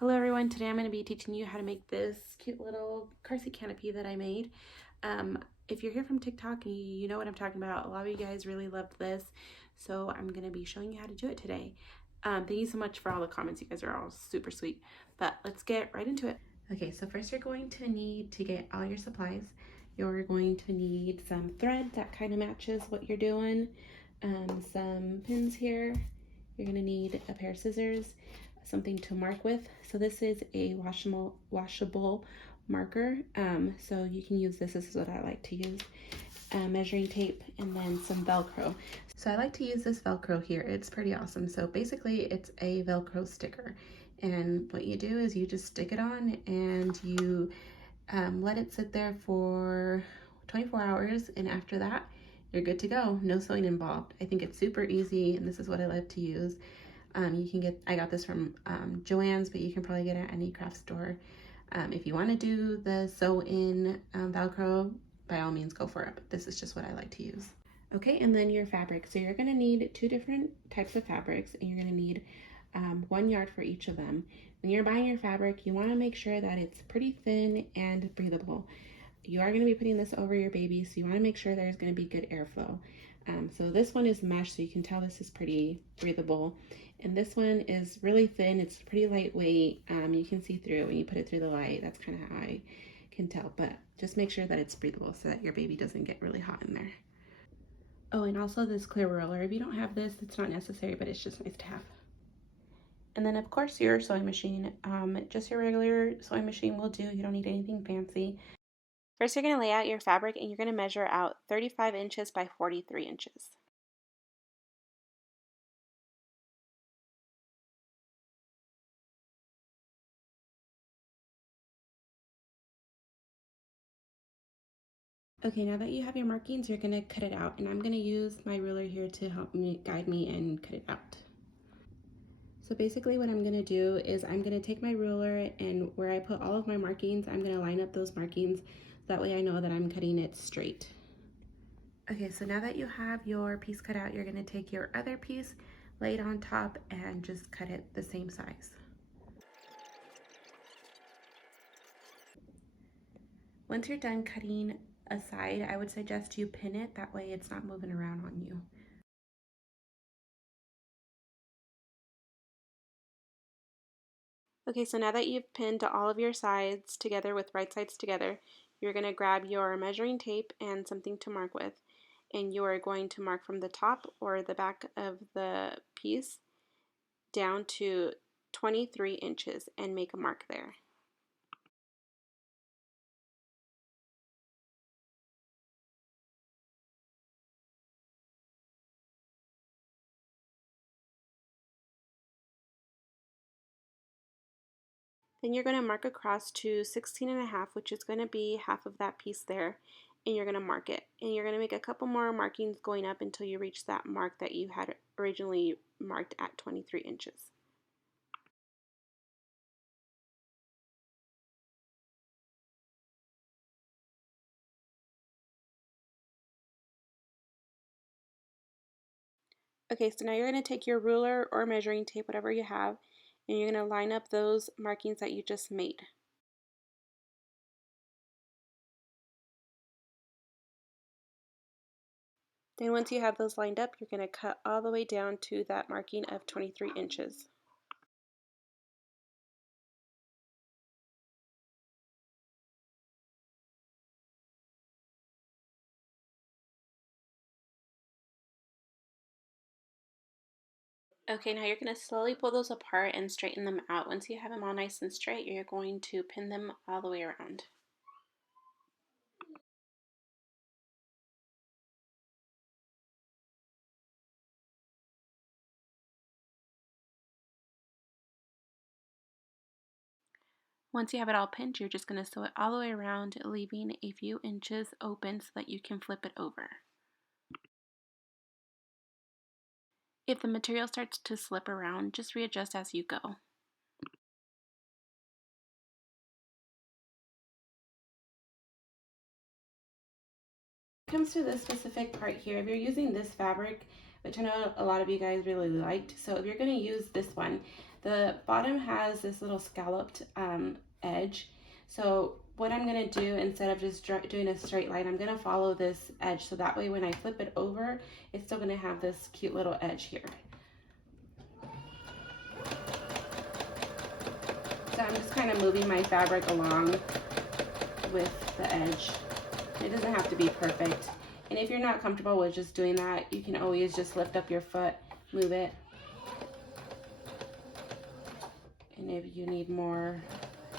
Hello everyone, today I'm going to be teaching you how to make this cute little car seat canopy that I made. If you're here from TikTok, you know what I'm talking about. A lot of you guys really loved this, so I'm going to be showing you how to do it today. Thank you so much for all the comments. You guys are all super sweet, but let's get right into it. Okay, so first you're going to need to get all your supplies. You're going to need some thread that kind of matches what you're doing, some pins here. You're going to need a pair of scissors, something to mark with. So this is a washable marker. So you can use this. This is what I like to use. Measuring tape and then some Velcro. So I like to use this Velcro here. It's pretty awesome. So basically it's a Velcro sticker. And what you do is you just stick it on and you let it sit there for 24 hours. And after that, you're good to go. No sewing involved. I think it's super easy and this is what I love to use. You can get, I got this from Joann's, but you can probably get it at any craft store. If you want to do the sew-in Velcro, by all means go for it, but this is just what I like to use. Okay, and then your fabric. So you're going to need two different types of fabrics, and you're going to need 1 yard for each of them. When you're buying your fabric, you want to make sure that it's pretty thin and breathable. You are going to be putting this over your baby, so you want to make sure there's going to be good airflow. So this one is mesh, so you can tell this is pretty breathable. And this one is really thin. It's pretty lightweight. You can see through when you put it through the light. That's kind of how I can tell. But just make sure that it's breathable so that your baby doesn't get really hot in there. Oh, and also this clear roller. If you don't have this, it's not necessary, but it's just nice to have. And then of course your sewing machine. Just your regular sewing machine will do. You don't need anything fancy. First, you're going to lay out your fabric and you're going to measure out 35 inches by 43 inches. Okay, now that you have your markings, you're going to cut it out, and I'm going to use my ruler here to help me guide me and cut it out. So basically what I'm going to do is I'm going to take my ruler, and where I put all of my markings, I'm going to line up those markings. That way I know that I'm cutting it straight. Okay, so now that you have your piece cut out, you're going to take your other piece, lay it on top, and just cut it the same size. Once you're done cutting a side, I would suggest you pin it. That way it's not moving around on you. Okay, so now that you've pinned all of your sides together with right sides together, you're going to grab your measuring tape and something to mark with. And you are going to mark from the top or the back of the piece down to 23 inches and make a mark there. Then you're going to mark across to 16.5, which is going to be half of that piece there, and you're going to mark it. And you're going to make a couple more markings going up until you reach that mark that you had originally marked at 23 inches. Okay, so now you're going to take your ruler or measuring tape, whatever you have, and you're going to line up those markings that you just made. Then once you have those lined up, you're going to cut all the way down to that marking of 23 inches. Okay, now you're going to slowly pull those apart and straighten them out. Once you have them all nice and straight, you're going to pin them all the way around. Once you have it all pinned, you're just going to sew it all the way around, leaving a few inches open so that you can flip it over. If the material starts to slip around, just readjust as you go. When it comes to this specific part here, if you're using this fabric, which I know a lot of you guys really liked, so if you're going to use this one, The bottom has this little scalloped edge. So what I'm gonna do, instead of just doing a straight line, I'm gonna follow this edge, so that way when I flip it over, it's still gonna have this cute little edge here. So I'm just kind of moving my fabric along with the edge. It doesn't have to be perfect. And if you're not comfortable with just doing that, you can always just lift up your foot, move it. And if you need more,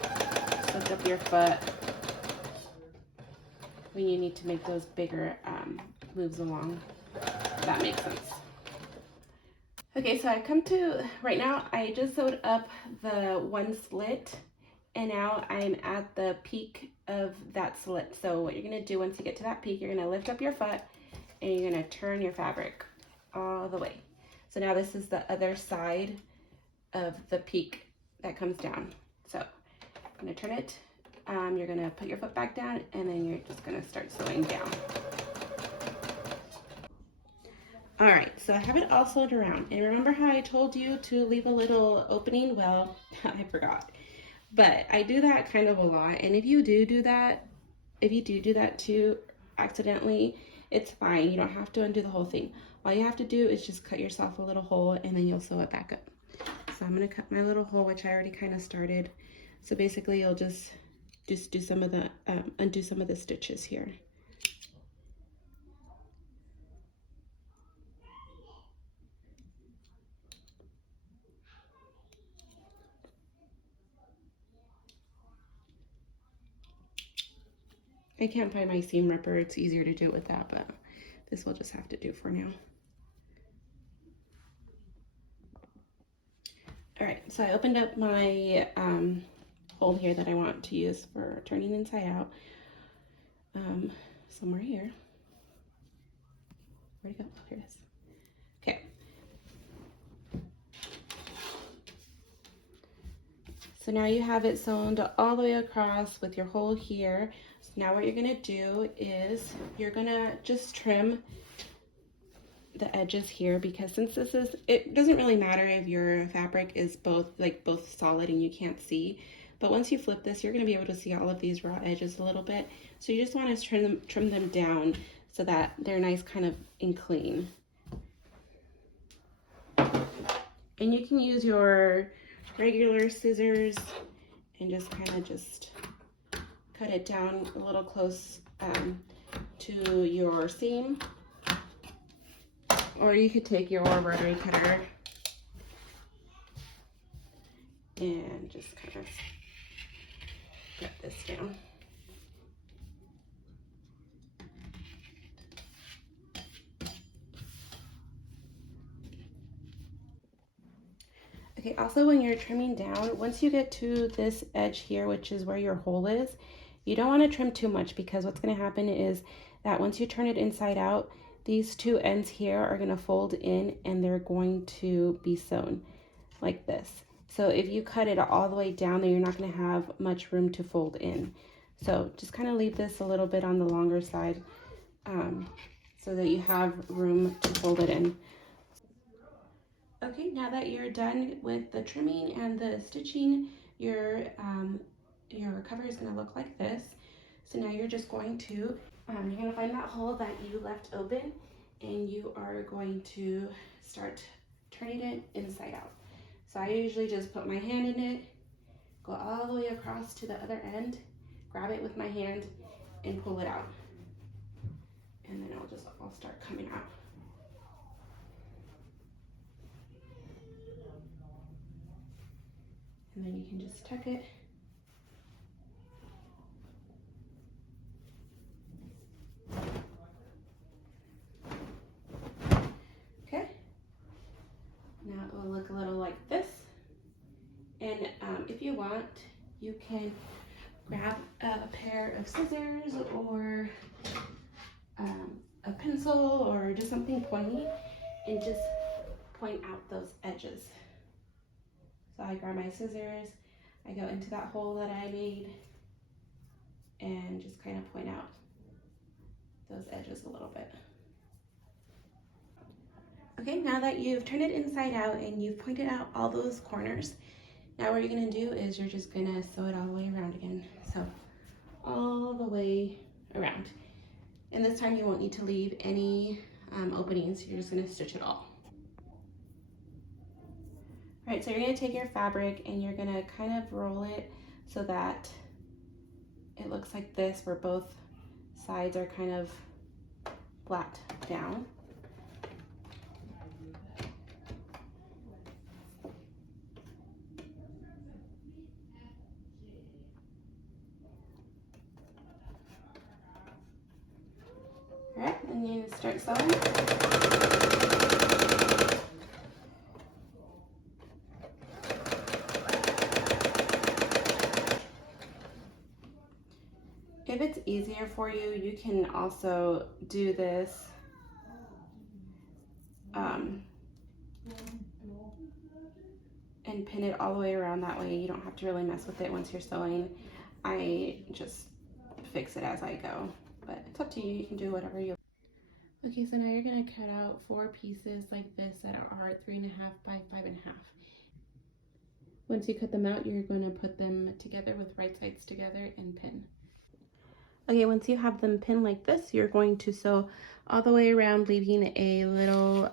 just lift up your foot when you need to make those bigger moves along. If that makes sense. Okay, so I come to, right now I just sewed up the one slit, and now I'm at the peak of that slit. So what you're gonna do once you get to that peak, you're gonna lift up your foot and you're gonna turn your fabric all the way. So now this is the other side of the peak that comes down. So I'm gonna turn it, you're gonna put your foot back down, and then you're just gonna start sewing down. All right, so I have it all sewed around. And remember how I told you to leave a little opening? Well, I forgot. But I do that kind of a lot. And if you do that, too accidentally, it's fine. You don't have to undo the whole thing. All you have to do is just cut yourself a little hole, and then you'll sew it back up. So I'm gonna cut my little hole, which I already kind of started. So basically you'll just do some of the, undo some of the stitches here. I can't find my seam ripper. It's easier to do it with that, but this will just have to do for now. All right, so I opened up my hole here that I want to use for turning inside out. Somewhere here. Where'd it go? Oh, here it is. Okay. So now you have it sewn all the way across with your hole here. So now what you're gonna do is you're gonna just trim the edges here, because since this is, it doesn't really matter if your fabric is both solid and you can't see, but once you flip this, you're going to be able to see all of these raw edges a little bit. So you just want to trim them down so that they're nice kind of and clean. And you can use your regular scissors and just kind of just cut it down a little close to your seam. Or you could take your rotary cutter and just kind of cut this down. Okay, also when you're trimming down, once you get to this edge here, which is where your hole is, you don't want to trim too much, because what's going to happen is that once you turn it inside out, these two ends here are going to fold in and they're going to be sewn like this. So if you cut it all the way down, then you're not going to have much room to fold in. So just kind of leave this a little bit on the longer side so that you have room to fold it in. Okay, now that you're done with the trimming and the stitching, your cover is going to look like this. So now you're just going to you're going to find that hole that you left open, and you are going to start turning it inside out. So I usually just put my hand in it, go all the way across to the other end, grab it with my hand, and pull it out. And then it'll just all start coming out. And then you can just tuck it. Okay. Now it will look a little like this. And if you want, you can grab a pair of scissors or a pencil or just something pointy and just point out those edges. So I grab my scissors, I go into that hole that I made, and just kind of point out those edges a little bit. Okay, now that you've turned it inside out and you've pointed out all those corners, now what you're gonna do is you're just gonna sew it all the way around again. So all the way around. And this time you won't need to leave any openings. You're just gonna stitch it all. All right, so you're gonna take your fabric and you're gonna kind of roll it so that it looks like this, where both sides are kind of flat down. All right, and you start sewing. If it's easier for you, you can also do this and pin it all the way around. That way you don't have to really mess with it once you're sewing. I just fix it as I go, but it's up to you. You can do whatever you. Okay, so now you're gonna cut out 4 pieces like this that are 3.5 by 5.5. Once you cut them out, you're going to put them together with right sides together and pin. Okay, once you have them pinned like this, you're going to sew all the way around, leaving a little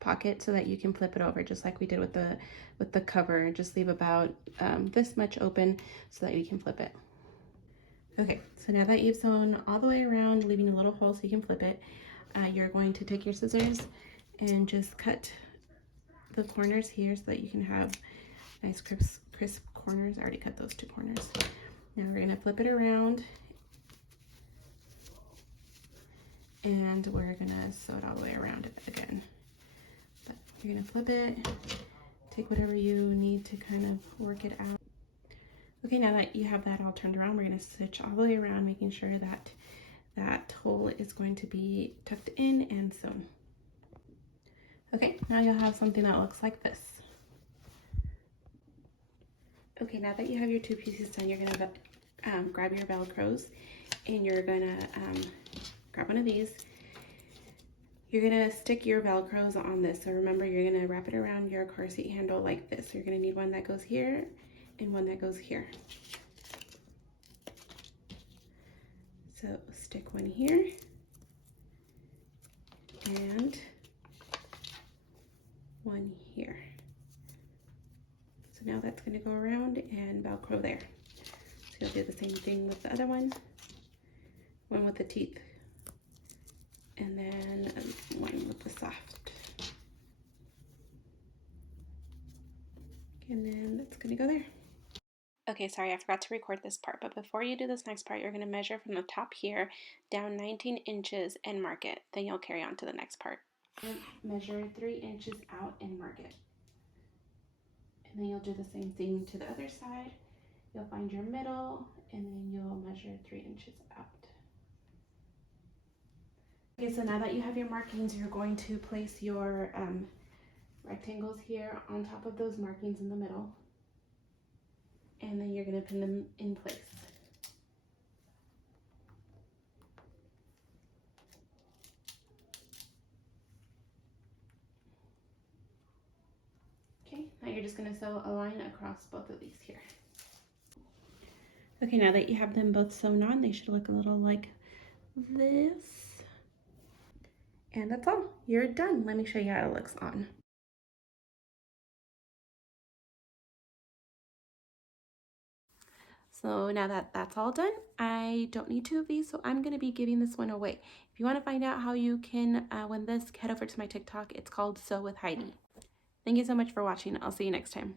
pocket so that you can flip it over, just like we did with the cover. Just leave about this much open so that you can flip it. Okay, so now that you've sewn all the way around, leaving a little hole so you can flip it, you're going to take your scissors and just cut the corners here so that you can have nice crisp corners. I already cut those 2 corners. Now we're gonna flip it around and we're gonna sew it all the way around it again. But you're gonna flip it, take whatever you need to kind of work it out. Okay, now that you have that all turned around, we're gonna stitch all the way around, making sure that that hole is going to be tucked in and sewn. Okay, now you'll have something that looks like this. Okay, now that you have your 2 pieces done, you're gonna grab your Velcros and you're gonna grab one of these. You're gonna stick your Velcros on this. So remember, you're gonna wrap it around your car seat handle like this. So you're gonna need one that goes here and one that goes here. So stick one here and one here. So now that's gonna go around and Velcro there. So you'll do the same thing with the other one with the teeth, and then one with the soft. And then that's gonna go there. Okay, sorry, I forgot to record this part, but before you do this next part, you're gonna measure from the top here down 19 inches and mark it. Then you'll carry on to the next part. And measure 3 inches out and mark it. And then you'll do the same thing to the other side. You'll find your middle, and then you'll measure 3 inches out. Okay, so now that you have your markings, you're going to place your rectangles here on top of those markings in the middle. And then you're going to pin them in place. Okay, now you're just going to sew a line across both of these here. Okay, now that you have them both sewn on, they should look a little like this. And that's all. You're done. Let me show you how it looks on. So now that that's all done, I don't need 2 of these, so I'm going to be giving this one away. If you want to find out how you can win this, head over to my TikTok. It's called Sew with Heidi. Thank you so much for watching. I'll see you next time.